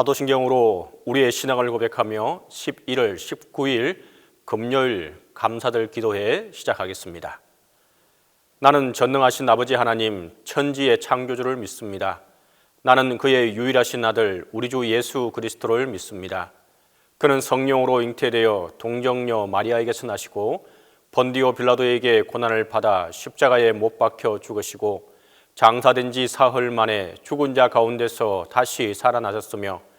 사도신경으로 우리의 신앙을 고백하며 11월 19일 금요일 감사들 기도회 시작하겠습니다. 나는 전능하신 아버지 하나님 천지의 창조주를 믿습니다. 나는 그의 유일하신 아들 우리 주 예수 그리스도를 믿습니다. 그는 성령으로 잉태되어 동정녀 마리아에게서 나시고 본디오 빌라도에게 고난을 받아 십자가에 못 박혀 죽으시고 장사된 지 사흘 만에 죽은 자 가운데서 다시 살아나셨으며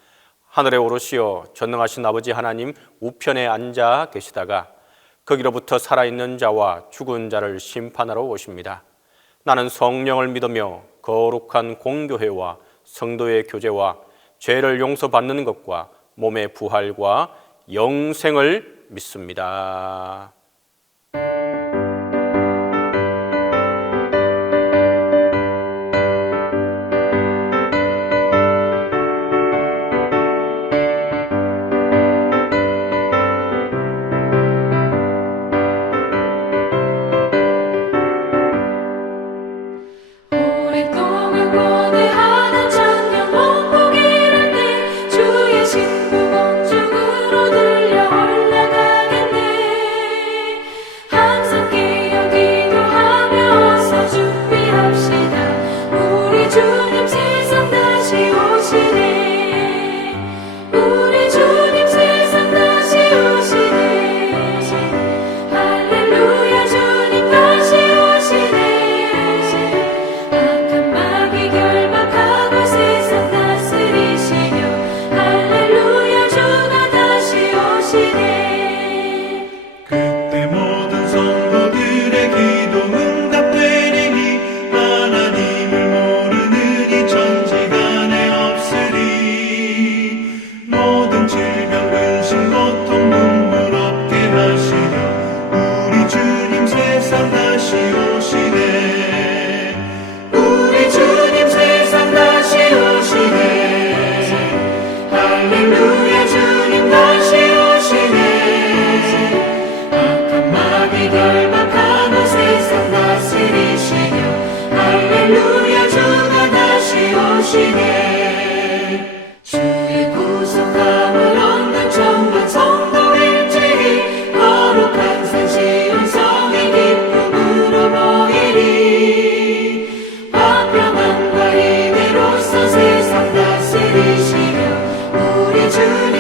하늘에 오르시어 전능하신 아버지 하나님 우편에 앉아 계시다가 거기로부터 살아있는 자와 죽은 자를 심판하러 오십니다. 나는 성령을 믿으며 거룩한 공교회와 성도의 교제와 죄를 용서받는 것과 몸의 부활과 영생을 믿습니다. 주의 구속함을 얻는 전반 성도 일제히 거룩한 산 시온 성의 기쁨으로 모이리. 화평함과 인애로서 세상 다스리시며 우리 주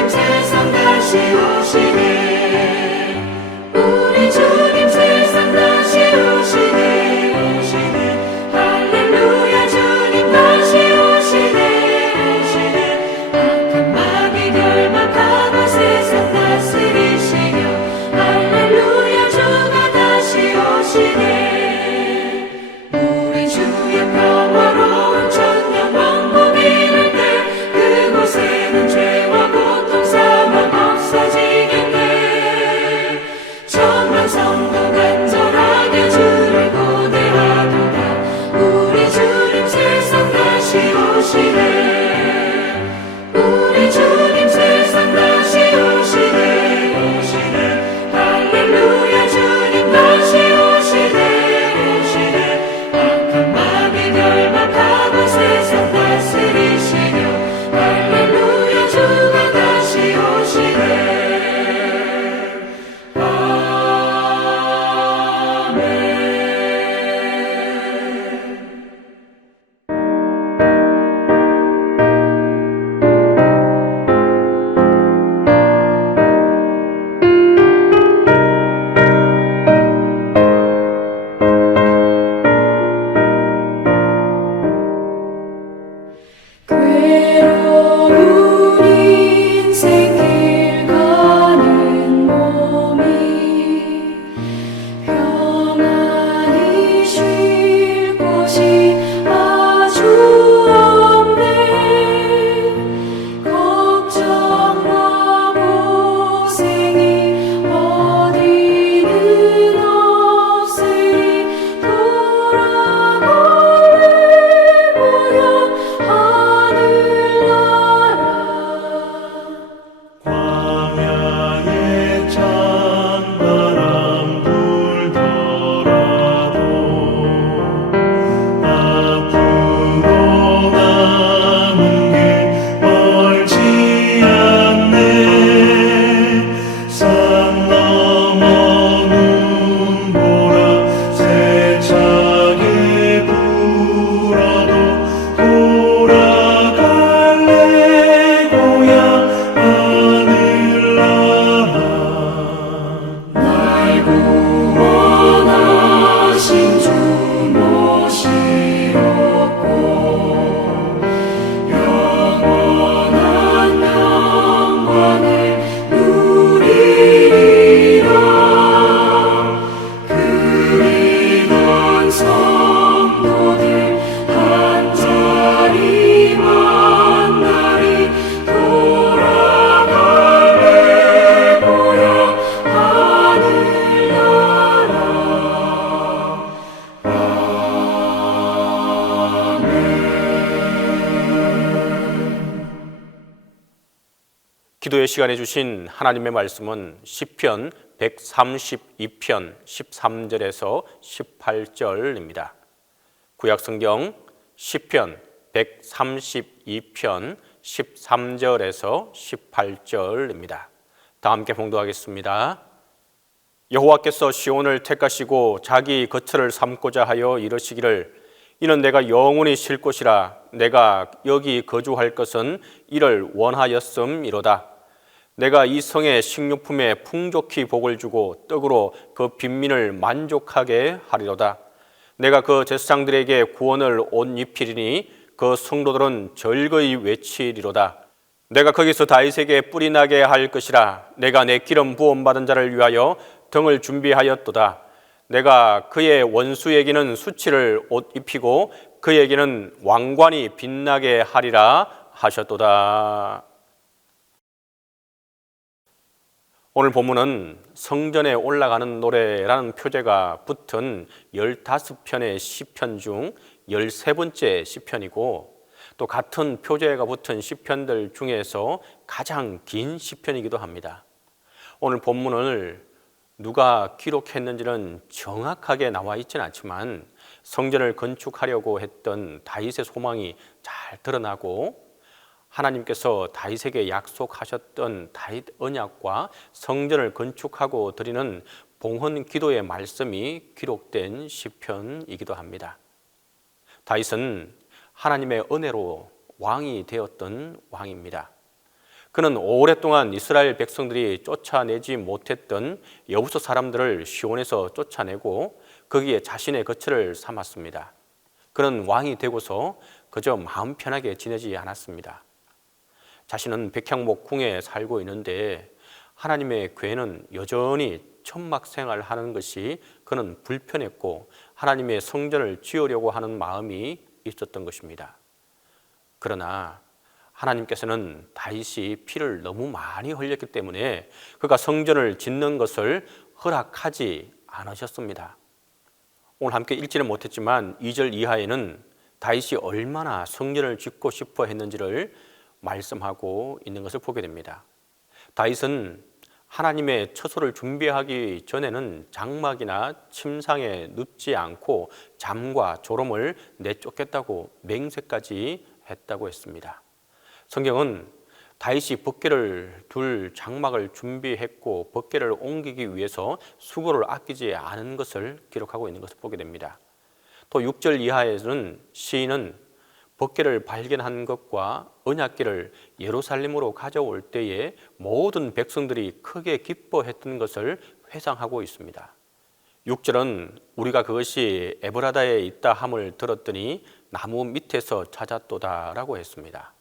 기도의 시간에 주신 하나님의 말씀은 시편 132편 13절에서 18절입니다. 구약성경 시편 132편 13절에서 18절입니다. 다 함께 봉독하겠습니다. 여호와께서 시온을 택하시고 자기 거처를 삼고자 하여 이르시기를 이는 내가 영원히 쉴 곳이라 내가 여기 거주할 것은 이를 원하였음이로다. 내가 이 성의 식료품에 풍족히 복을 주고 떡으로 그 빈민을 만족하게 하리로다. 내가 그 제사장들에게 구원을 옷 입히리니 그 성도들은 절거히 외치리로다. 내가 거기서 다윗에게 뿔이 나게 할 것이라. 내가 내 기름 부음 받은 자를 위하여 등을 준비하였도다. 내가 그의 원수에게는 수치를 옷 입히고 그에게는 왕관이 빛나게 하리라 하셨도다. 오늘 본문은 성전에 올라가는 노래라는 표제가 붙은 15편의 시편 중 13번째 시편이고 또 같은 표제가 붙은 시편들 중에서 가장 긴 시편이기도 합니다. 오늘 본문을 누가 기록했는지는 정확하게 나와 있지는 않지만 성전을 건축하려고 했던 다윗의 소망이 잘 드러나고 하나님께서 다윗에게 약속하셨던 다윗 언약과 성전을 건축하고 드리는 봉헌 기도의 말씀이 기록된 시편이기도 합니다. 다윗은 하나님의 은혜로 왕이 되었던 왕입니다. 그는 오랫동안 이스라엘 백성들이 쫓아내지 못했던 여부서 사람들을 시온에서 쫓아내고 거기에 자신의 거처를 삼았습니다. 그는 왕이 되고서 그저 마음 편하게 지내지 않았습니다. 자신은 백향목 궁에 살고 있는데 하나님의 궤는 여전히 천막 생활하는 것이 그는 불편했고 하나님의 성전을 지으려고 하는 마음이 있었던 것입니다. 그러나 하나님께서는 다윗이 피를 너무 많이 흘렸기 때문에 그가 성전을 짓는 것을 허락하지 않으셨습니다. 오늘 함께 읽지는 못했지만 2절 이하에는 다윗이 얼마나 성전을 짓고 싶어 했는지를 말씀하고 있는 것을 보게 됩니다. 다윗은 하나님의 처소를 준비하기 전에는 장막이나 침상에 눕지 않고 잠과 졸음을 내쫓겠다고 맹세까지 했다고 했습니다. 성경은 다윗이 법궤를 둘 장막을 준비했고 법궤를 옮기기 위해서 수고를 아끼지 않은 것을 기록하고 있는 것을 보게 됩니다. 또 6절 이하에는 시인은 법궤를 발견한 것과 언약궤를 예루살렘으로 가져올 때에 모든 백성들이 크게 기뻐했던 것을 회상하고 있습니다. 6절은 우리가 그것이 에브라다에 있다 함을 들었더니 나무 밑에서 찾았도다라고 했습니다.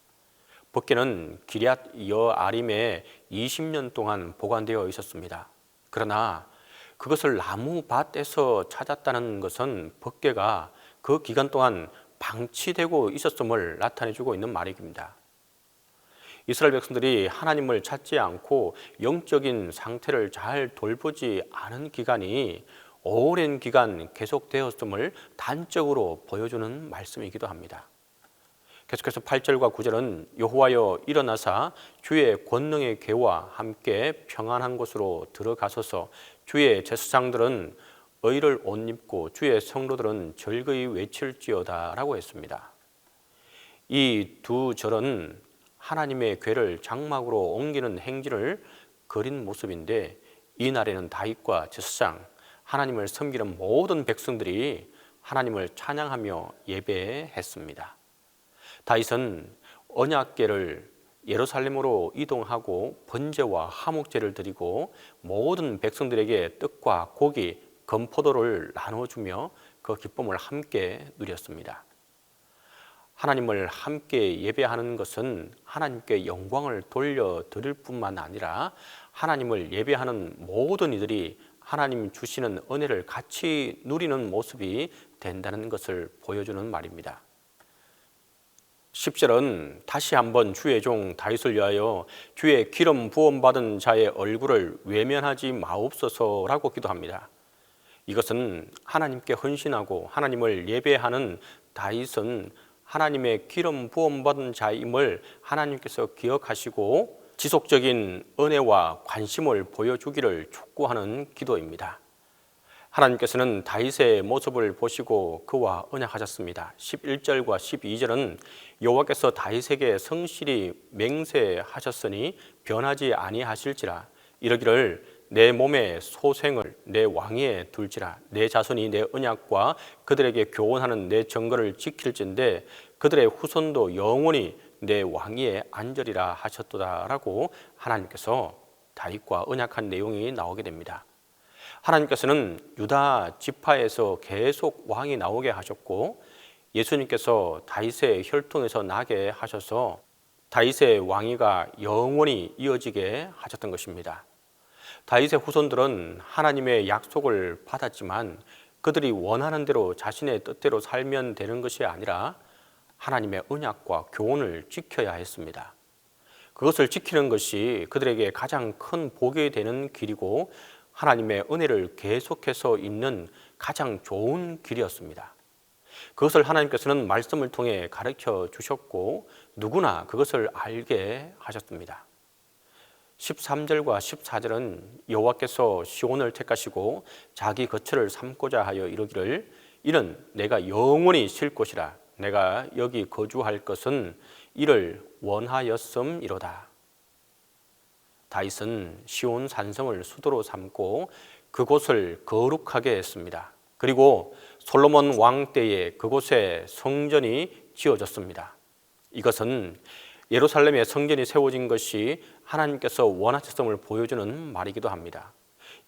법궤는 기럇 여아림에 20년 동안 보관되어 있었습니다. 그러나 그것을 나무 밭에서 찾았다는 것은 법궤가 그 기간 동안 방치되고 있었음을 나타내주고 있는 말입니다. 이스라엘 백성들이 하나님을 찾지 않고 영적인 상태를 잘 돌보지 않은 기간이 오랜 기간 계속되었음을 단적으로 보여주는 말씀이기도 합니다. 계속해서 8절과 9절은 여호와여 일어나사 주의 권능의 궤와 함께 평안한 곳으로 들어가소서 주의 제사장들은 의를 옷 입고 주의 성도들은 절거히 외칠지어다 라고 했습니다. 이 두 절은 하나님의 궤를 장막으로 옮기는 행진을 그린 모습인데 이날에는 다윗과 제사장, 하나님을 섬기는 모든 백성들이 하나님을 찬양하며 예배했습니다. 다윗은 언약궤를 예루살렘으로 이동하고 번제와 화목제를 드리고 모든 백성들에게 떡과 고기, 건포도를 나눠주며 그 기쁨을 함께 누렸습니다. 하나님을 함께 예배하는 것은 하나님께 영광을 돌려드릴 뿐만 아니라 하나님을 예배하는 모든 이들이 하나님 주시는 은혜를 같이 누리는 모습이 된다는 것을 보여주는 말입니다. 10절은 다시 한번 주의 종 다윗을 위하여 주의 기름 부음 받은 자의 얼굴을 외면하지 마옵소서라고 기도합니다. 이것은 하나님께 헌신하고 하나님을 예배하는 다윗은 하나님의 기름 부음 받은 자임을 하나님께서 기억하시고 지속적인 은혜와 관심을 보여주기를 촉구하는 기도입니다. 하나님께서는 다윗의 모습을 보시고 그와 언약하셨습니다. 11절과 12절은 여호와께서 다윗에게 성실히 맹세하셨으니 변하지 아니하실지라. 이르기를 내 몸의 소생을 내 왕위에 둘지라. 내 자손이 내 언약과 그들에게 교훈하는 내 증거를 지킬진대 그들의 후손도 영원히 내 왕위에 앉으리라 하셨도다라고 하나님께서 다윗과 언약한 내용이 나오게 됩니다. 하나님께서는 유다 지파에서 계속 왕이 나오게 하셨고 예수님께서 다윗의 혈통에서 나게 하셔서 다윗의 왕위가 영원히 이어지게 하셨던 것입니다. 다윗의 후손들은 하나님의 약속을 받았지만 그들이 원하는 대로 자신의 뜻대로 살면 되는 것이 아니라 하나님의 언약과 교훈을 지켜야 했습니다. 그것을 지키는 것이 그들에게 가장 큰 복이 되는 길이고 하나님의 은혜를 계속해서 잇는 가장 좋은 길이었습니다. 그것을 하나님께서는 말씀을 통해 가르쳐 주셨고 누구나 그것을 알게 하셨습니다. 13절과 14절은 여호와께서 시온을 택하시고 자기 거처를 삼고자 하여 이르기를 이는 내가 영원히 쉴 곳이라. 내가 여기 거주할 것은 이를 원하였음이로다. 다윗은 시온 산성을 수도로 삼고 그곳을 거룩하게 했습니다. 그리고 솔로몬 왕 때에 그곳에 성전이 지어졌습니다. 이것은 예루살렘에 성전이 세워진 것이 하나님께서 원하셨음을 보여주는 말이기도 합니다.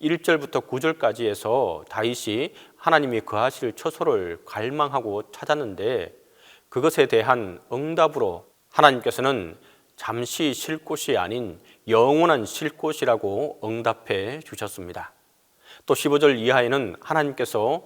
1절부터 9절까지 해서 다윗이 하나님이 거하실 처소를 갈망하고 찾았는데 그것에 대한 응답으로 하나님께서는 잠시 쉴 곳이 아닌 영원한 쉴 곳이라고 응답해 주셨습니다. 또 15절 이하에는 하나님께서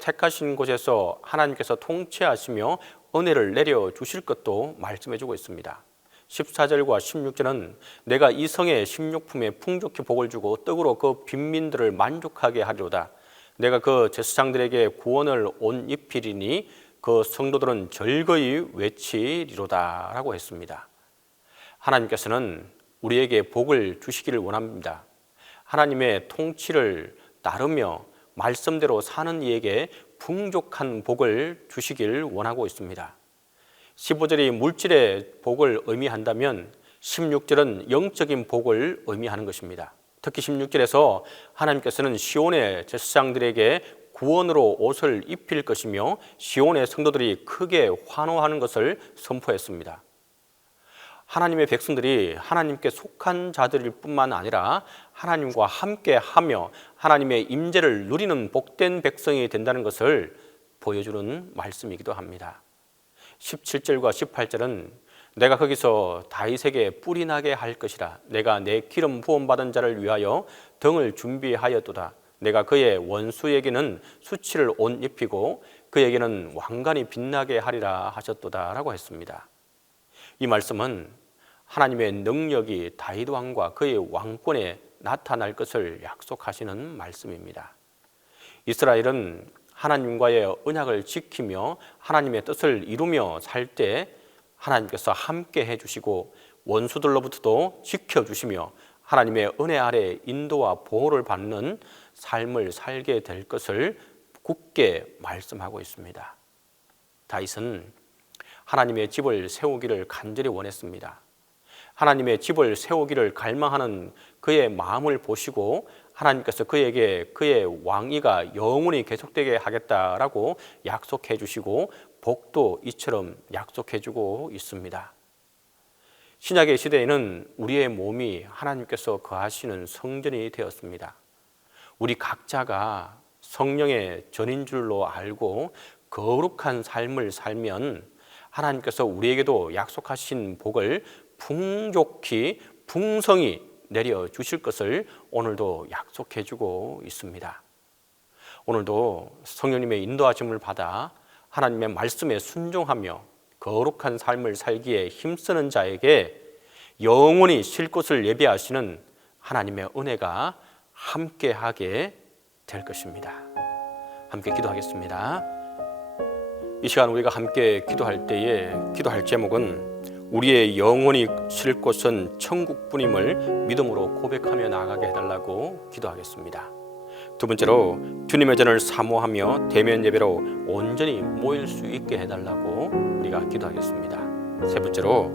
택하신 곳에서 하나님께서 통치하시며 은혜를 내려 주실 것도 말씀해 주고 있습니다. 14절과 16절은 내가 이 성의 식료품에 풍족히 복을 주고 떡으로 그 빈민들을 만족하게 하리로다. 내가 그 제사장들에게 구원을 온 입히리니 그 성도들은 즐거이 외치리로다 라고 했습니다. 하나님께서는 우리에게 복을 주시기를 원합니다. 하나님의 통치를 따르며 말씀대로 사는 이에게 풍족한 복을 주시길 원하고 있습니다. 15절이 물질의 복을 의미한다면 16절은 영적인 복을 의미하는 것입니다. 특히 16절에서 하나님께서는 시온의 제사장들에게 구원으로 옷을 입힐 것이며 시온의 성도들이 크게 환호하는 것을 선포했습니다. 하나님의 백성들이 하나님께 속한 자들일 뿐만 아니라 하나님과 함께하며 하나님의 임재를 누리는 복된 백성이 된다는 것을 보여주는 말씀이기도 합니다. 17절과 18절은 내가 거기서 다윗에게 뿔이 나게 할 것이라. 내가 내 기름 부음받은 자를 위하여 등을 준비하였도다. 내가 그의 원수에게는 수치를 옷 입히고 그에게는 왕관이 빛나게 하리라 하셨도다 라고 했습니다. 이 말씀은 하나님의 능력이 다윗 왕과 그의 왕권에 나타날 것을 약속하시는 말씀입니다. 이스라엘은 하나님과의 언약을 지키며 하나님의 뜻을 이루며 살 때 하나님께서 함께 해주시고 원수들로부터도 지켜주시며 하나님의 은혜 아래 인도와 보호를 받는 삶을 살게 될 것을 굳게 말씀하고 있습니다. 다윗은 하나님의 집을 세우기를 간절히 원했습니다. 하나님의 집을 세우기를 갈망하는 그의 마음을 보시고 하나님께서 그에게 그의 왕위가 영원히 계속되게 하겠다라고 약속해 주시고 복도 이처럼 약속해 주고 있습니다. 신약의 시대에는 우리의 몸이 하나님께서 거하시는 성전이 되었습니다. 우리 각자가 성령의 전인 줄로 알고 거룩한 삶을 살면 하나님께서 우리에게도 약속하신 복을 풍족히 풍성히 내려주실 것을 오늘도 약속해 주고 있습니다. 오늘도 성령님의 인도하심을 받아 하나님의 말씀에 순종하며 거룩한 삶을 살기에 힘쓰는 자에게 영원히 쉴 곳을 예비하시는 하나님의 은혜가 함께하게 될 것입니다. 함께 기도하겠습니다. 이 시간 우리가 함께 기도할 때에 기도할 제목은 우리의 영혼이 쉴 곳은 천국뿐임을 믿음으로 고백하며 나아가게 해달라고 기도하겠습니다. 두 번째로 주님의 전을 사모하며 대면 예배로 온전히 모일 수 있게 해달라고 우리가 기도하겠습니다. 세 번째로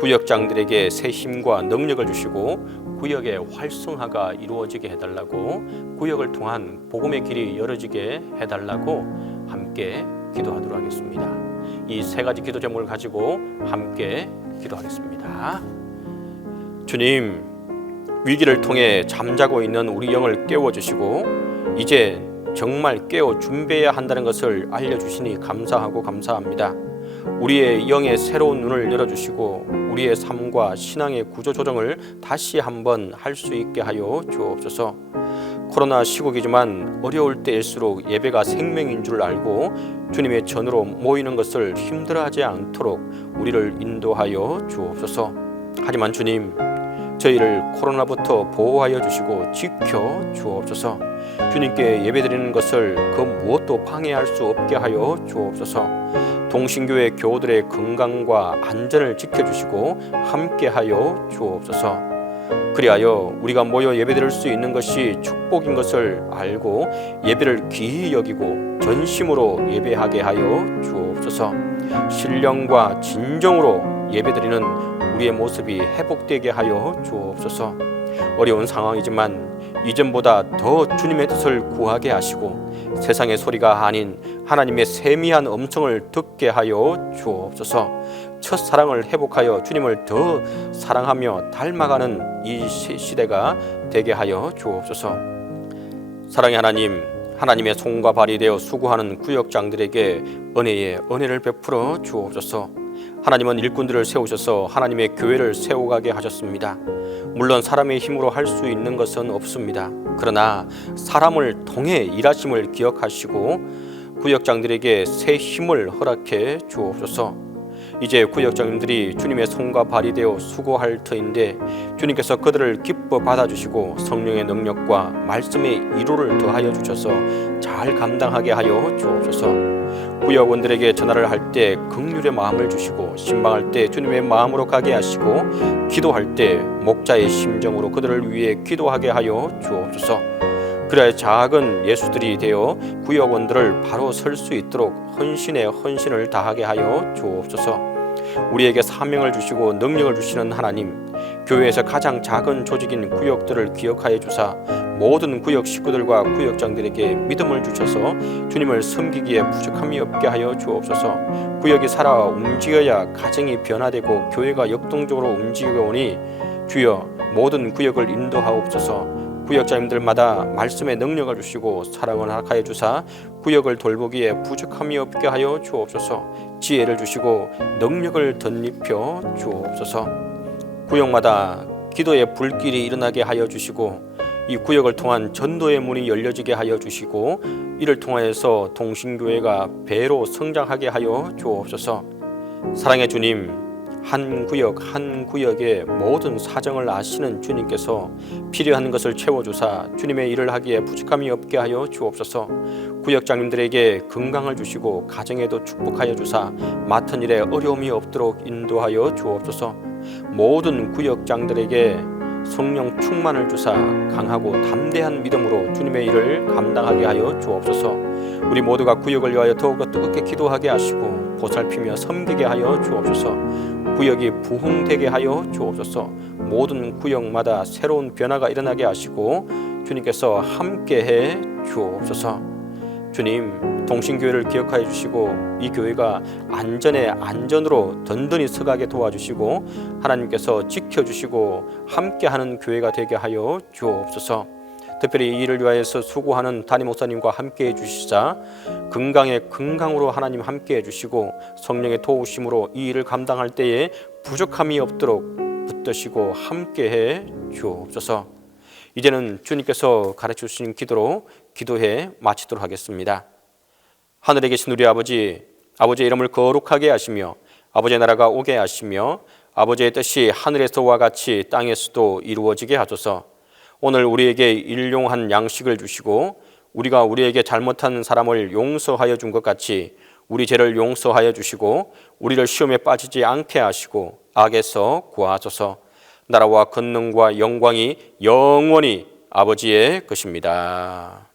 구역장들에게 새 힘과 능력을 주시고 구역의 활성화가 이루어지게 해달라고, 구역을 통한 복음의 길이 열어지게 해달라고 함께 기도하도록 하겠습니다. 이 세 가지 기도 제목을 가지고 함께 기도하겠습니다. 주님, 위기를 통해 잠자고 있는 우리 영을 깨워주시고 이제 정말 깨어 준비해야 한다는 것을 알려주시니 감사하고 감사합니다. 우리의 영의 새로운 눈을 열어주시고 우리의 삶과 신앙의 구조조정을 다시 한번 할 수 있게 하여 주옵소서. 코로나 시국이지만 어려울 때일수록 예배가 생명인 줄 알고 주님의 전으로 모이는 것을 힘들어하지 않도록 우리를 인도하여 주옵소서. 하지만 주님, 저희를 코로나부터 보호하여 주시고 지켜 주옵소서. 주님께 예배드리는 것을 그 무엇도 방해할 수 없게 하여 주옵소서. 동신교회 교우들의 건강과 안전을 지켜주시고 함께하여 주옵소서. 그리하여 우리가 모여 예배드릴 수 있는 것이 축복인 것을 알고 예배를 귀히 여기고 전심으로 예배하게 하여 주옵소서. 신령과 진정으로 예배드리는 우리의 모습이 회복되게 하여 주옵소서. 어려운 상황이지만 이전보다 더 주님의 뜻을 구하게 하시고 세상의 소리가 아닌 하나님의 세미한 음성을 듣게 하여 주옵소서. 첫사랑을 회복하여 주님을 더 사랑하며 닮아가는 이 시대가 되게 하여 주옵소서. 사랑의 하나님, 하나님의 손과 발이 되어 수고하는 구역장들에게 은혜의 은혜를 베풀어 주옵소서. 하나님은 일꾼들을 세우셔서 하나님의 교회를 세워가게 하셨습니다. 물론 사람의 힘으로 할 수 있는 것은 없습니다. 그러나 사람을 통해 일하심을 기억하시고 구역장들에게 새 힘을 허락해 주옵소서. 이제 구역장님들이 주님의 손과 발이 되어 수고할 터인데 주님께서 그들을 기뻐 받아주시고 성령의 능력과 말씀의 이로를 더하여 주셔서 잘 감당하게 하여 주옵소서. 구역원들에게 전화를 할 때 긍휼의 마음을 주시고 신방할 때 주님의 마음으로 가게 하시고 기도할 때 목자의 심정으로 그들을 위해 기도하게 하여 주옵소서. 그래야 작은 예수들이 되어 구역원들을 바로 설 수 있도록 헌신에 헌신을 다하게 하여 주옵소서. 우리에게 사명을 주시고 능력을 주시는 하나님, 교회에서 가장 작은 조직인 구역들을 기억하여 주사 모든 구역 식구들과 구역장들에게 믿음을 주셔서 주님을 섬기기에 부족함이 없게 하여 주옵소서. 구역이 살아 움직여야 가정이 변화되고 교회가 역동적으로 움직여오니 주여 모든 구역을 인도하옵소서. 구역장님들마다 말씀의 능력을 주시고 사랑을 허락하여 주사 구역을 돌보기에 부족함이 없게 하여 주옵소서. 지혜를 주시고 능력을 덧입혀 주옵소서. 구역마다 기도의 불길이 일어나게 하여 주시고 이 구역을 통한 전도의 문이 열려지게 하여 주시고 이를 통하여서 동신교회가 배로 성장하게 하여 주옵소서. 사랑의 주님, 한 구역 한 구역의 모든 사정을 아시는 주님께서 필요한 것을 채워주사 주님의 일을 하기에 부족함이 없게 하여 주옵소서. 구역장님들에게 건강을 주시고 가정에도 축복하여 주사 맡은 일에 어려움이 없도록 인도하여 주옵소서. 모든 구역장들에게 성령 충만을 주사 강하고 담대한 믿음으로 주님의 일을 감당하게 하여 주옵소서. 우리 모두가 구역을 위하여 더욱더 뜨겁게 기도하게 하시고 보살피며 섬기게 하여 주옵소서. 구역이 부흥되게 하여 주옵소서. 모든 구역마다 새로운 변화가 일어나게 하시고 주님께서 함께해 주옵소서. 주님, 동신교회를 기억하여 주시고 이 교회가 안전에 안전으로 든든히 서가게 도와주시고 하나님께서 지켜주시고 함께하는 교회가 되게 하여 주옵소서. 특별히 이 일을 위하여서 수고하는 담임 목사님과 함께해 주시자 건강에 건강으로 하나님 함께해 주시고 성령의 도우심으로 이 일을 감당할 때에 부족함이 없도록 붙드시고 함께해 주옵소서. 이제는 주님께서 가르쳐 주신 기도로 기도해 마치도록 하겠습니다. 하늘에 계신 우리 아버지, 아버지의 이름을 거룩하게 하시며 아버지의 나라가 오게 하시며 아버지의 뜻이 하늘에서와 같이 땅에서도 이루어지게 하소서. 오늘 우리에게 일용한 양식을 주시고 우리가 우리에게 잘못한 사람을 용서하여 준 것 같이 우리 죄를 용서하여 주시고 우리를 시험에 빠지지 않게 하시고 악에서 구하소서. 나라와 권능과 영광이 영원히 아버지의 것입니다.